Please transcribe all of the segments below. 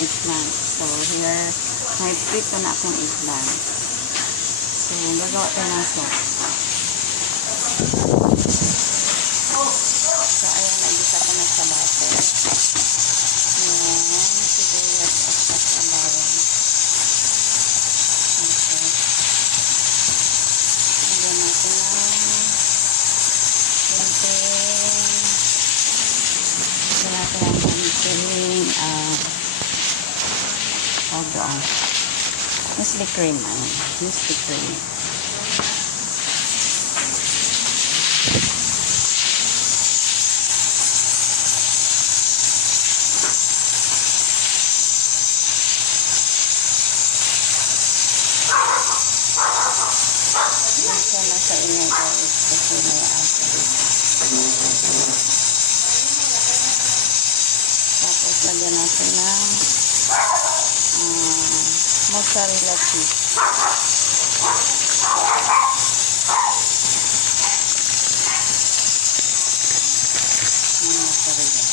eggplant. So, here, may prito na akong eggplant. So, gagawa tayo ng sauce. So, ayan, nagisa ko na sa bato. Yung sibuyas at saka bawang. Okay. Lagyan natin ng Nestle cream. Nestle cream. Ito na sa inyo guys kasi may asa dito. Tapos lagyan natin ng mozzarella cheese. Mozzarella.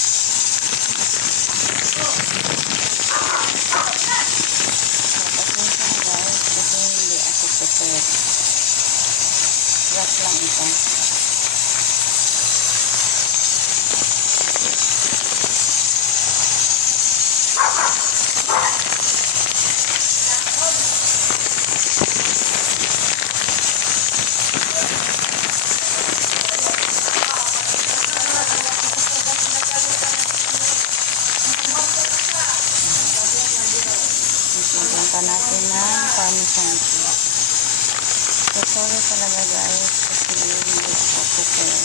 Tapos minsan guys, kasi hindi ako prepared. Rush lang ito. Lagyan natin ng parmesan cheese. So, sorry talaga guys kasi hindi ko prepare.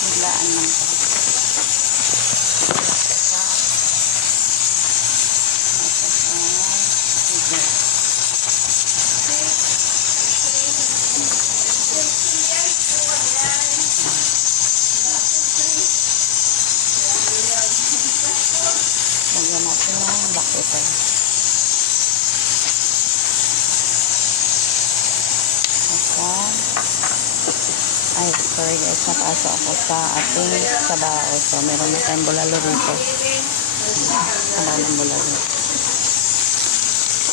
Biglaan lang ko. Lagyan natin ng black pepper. Ay, sorry guys, nakaasa ako sa ating sabaw. So, meron na tayong bulalo rito. Sabaw ng bulalo.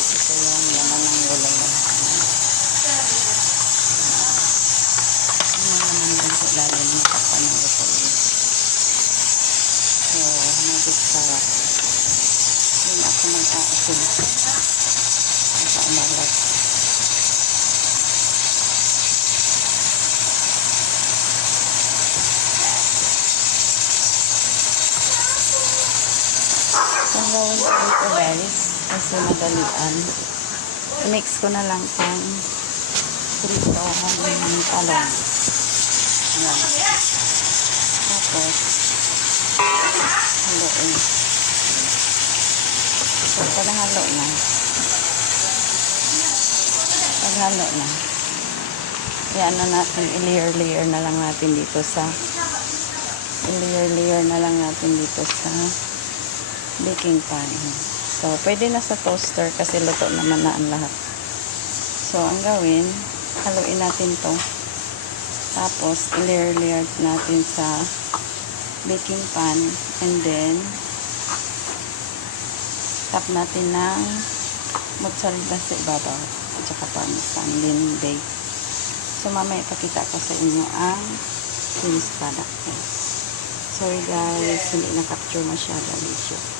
Ito yung laman ng bulalo. Ang laman din sa ilalim ng kapan ng bulalo. So, nagit sarap. Hindi ako mag-aasin. Naka-umalag. Ang gawin ko dito guys, kasi madalian. Mix ko na lang itong prito ng talong. Ayan. Tapos, haluin. So, panahalo na. Paghalo na. Ayan na natin, i-layer-layer na lang natin dito sa baking pan. So, pwede na sa toaster kasi luto naman na ang lahat. So, ang gawin, haluin natin to. Tapos, i-layer natin sa baking pan. And then, tap natin ng mozzarella sa ibabaw. At saka parmesan, then bake. So, mamaya ipakita ko sa inyo ang finished product. Sorry guys, hindi na-capture masyado.